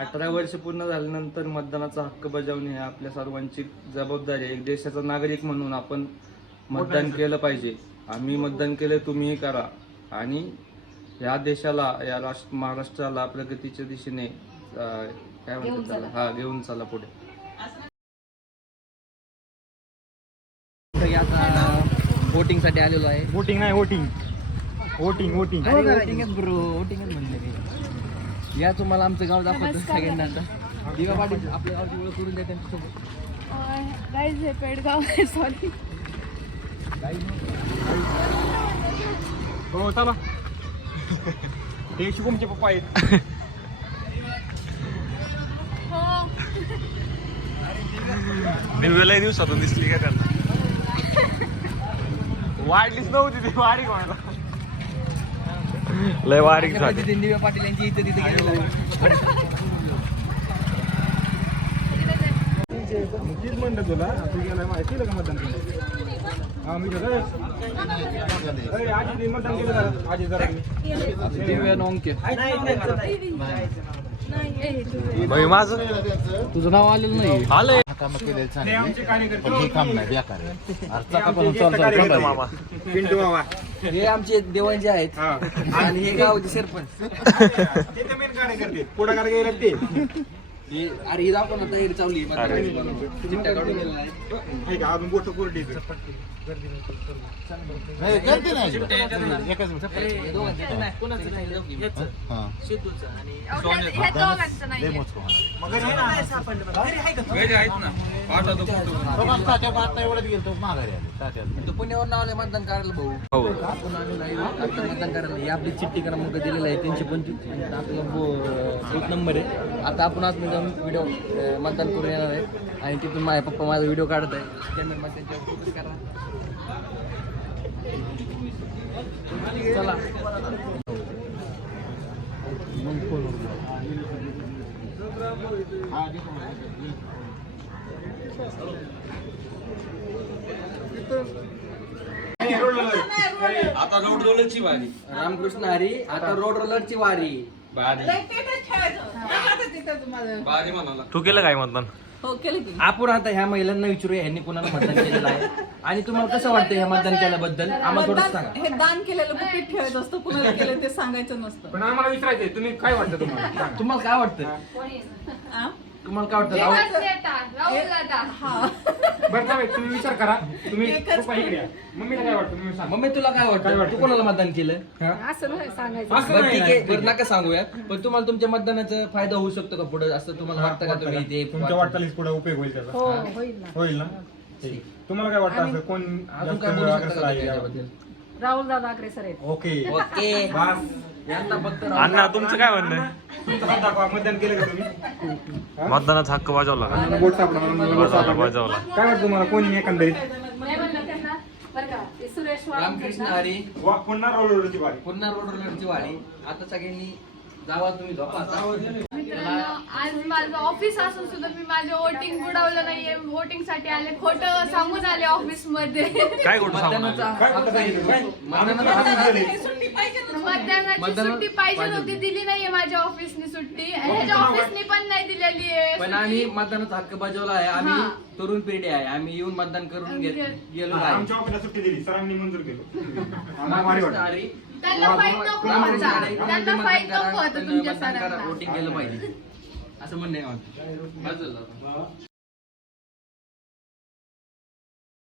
18 वर्ष पूर्ण झाल्यानंतर मतदानाचा हक्क बजावणे ही आपल्या सर्वांची जबाबदारी आहे. एक देशाचा नागरिक म्हणून आपण मतदान केलं पाहिजे. आम्ही मतदान केलं, तुम्हीही करा आणि या देशाला, या महाराष्ट्राला प्रगतीच्या दिशेने काय म्हणतात त्याला, घेऊन चला पुढे. वोटिंग साठी आलेलो आहे. वोटिंग नाही, वोटिंग वोटिंग वोटिंग वोटिंगच ब्रो, वोटिंगच म्हणले मी. या तुम्हाला आमचं गाव दाखवतो सगळ्यांना. आता दिवा पाटील आपल्या गावची ओळख करून द्या त्यांच्यासोबत. गाईज हे पेडगाव आहे, सॉरी. हो चला. हे शुभमचे पप्पा आहेत. दिव्याला दिवसातून दिसली का त्यांना? वाढलीच नव्हती ती, वाढी कोणाला लय वारीक झाली. दिव्या पाटील यांची इथं तिथे गेलेलं आहे. तीच म्हणलं तुला, तू गेला माहिती का मतदान केलं? हा मी आजी मतदान केलं जरा, आजी जरा दिव्या नोंके. भाई माझं तुझं नाव आलेलं नाही. आलंय ते आमचे कार्यकर्ते. मामा. पिंटू मामा हे आमचे देवांचे आहेत आणि हे गावचे सरपंच. ते मेन कार्यकर्ते, पुढाकार गेले ते. अरे ही दाखव ना, तयारी चालली आहे. चिठ्ठ्या काढून गेलेल्या आहेत. हे का अजून गोष्ट कोरडी हे दोघांचे ते नाही. कोणाचं नाही, याचं. शेतूचं आणि ह्या दोघांचं नाही. तो पुण्यावर नावाला मतदान करायला भाऊ. हो. आपण आलेलो आहे आता मतदान करायला. ही आपली चिठ्ठी क्रमांक दिलेला आहे 325. आपला बूथ नंबर आहे. आता आपण आज व्हिडिओ मतदान करून येणार आहे आणि तिथून माझे पप्पा माझा व्हिडिओ काढत आहे. कॅमेरा त्यांच्यावर फोकस करा. चला मग फोन आता रोड रोलरची वारी. रामकृष्ण हरी. आता रोड रोलरची वारी. बारी म्हणाला. तू केलं काय मतदान? हो, केलं की. आपण आता ह्या महिलांना विचारूया ह्यांनी कोणाला मतदान केलेलं आहे आणि तुम्हाला कसं वाटतं ह्या मतदान केल्याबद्दल आम्हाला थोडं सांगा. हे दान केलेलं गुपित ठेवायचं असतं, कुणाला केलं ते सांगायचं नसतं. पण आम्हाला विचारायचंय, तुम्ही काय वाटतं तुम्हाला? तुम्हाला काय वाटतं? आ? तुम्हाला काय वाटतं? हा. बरं चालेल, तुम्ही विचार करा. तुम्ही पप्पा इकडे या. मम्मीला काय वाटतं तुम्ही सांगा. मम्मी तुला काय वाटतं? तू कोणाला मतदान केलं? असं नाही सांगायचं. असं बरं नाही, ठीक आहे, नाही. बरं नका सांगूया. पण तुम्हाला तुमच्या मतदानाचा फायदा होऊ शकतो का पुढे, असं तुम्हाला वाटतं का? तुम्ही ते तुमच्या वाटचालीस पुढे उपयोग होईल त्याचा. हो, होईल ना. होईल ना? ठीक. तुम्हाला काय वाटतं असं कोण अजून जास्त काय बोलू शकता अग्रेसर का आहे त्याच्याबद्दल? राहुल दादा अग्रेसर आहेत. Okay okay. बस. यांना फक्त अण्णा तुमचं काय म्हणणं आहे? तुमचं हात दाखवा, मतदान केलं का तुम्ही? मतदानाचा हक्क बजावला का? बोट सापडा, बोट सापडा. बजावला. काय वाटतं तुम्हाला कोणी एकंदरीत? नाही म्हणलं त्यांना बरं का, ते सुरेश वाघ रामकृष्ण हरी. पुन्हा रोलवरची वारी. पुन्हा रोड रोलरची वारी. आता सगळ्यांनी जावा, तुम्ही झोपा आता. मित्रांनो, आज माझं ऑफिस असून सुद्धा मी माझे वोटिंग बुडवलं नाहीये. वोटिंग साठी आले, खोटं सांगून आले ऑफिस मध्ये. काय गोष्ट सांगू मतदानाचा नका. काय आता काय? मतदानाचा मतदानाची सुट्टी पाहिजे होती, दिली नाहीये माझ्या ऑफिसनी सुट्टी. ह्याच्या ऑफिसनी पण नाही दिलेली पण आहे आम्ही मतदानाचा हक्क बजावला आहे. आम्ही हा. तरुण पिढी आहे. आम्ही येऊन मतदान करून गेलो आहे. आमच्या ऑफिसला सुट्टी दिली, सरांनी मंजूर केलं. आम्हाला भारी वाटलं. हरी. त्यांना फाईन नको रामकृष्ण होता. हरी. त्यांना फाईन नको होतं तुमच्या मतदान करा, सरांना. वोटिंग केलं पाहिजे असं म्हणणं आहे माझं.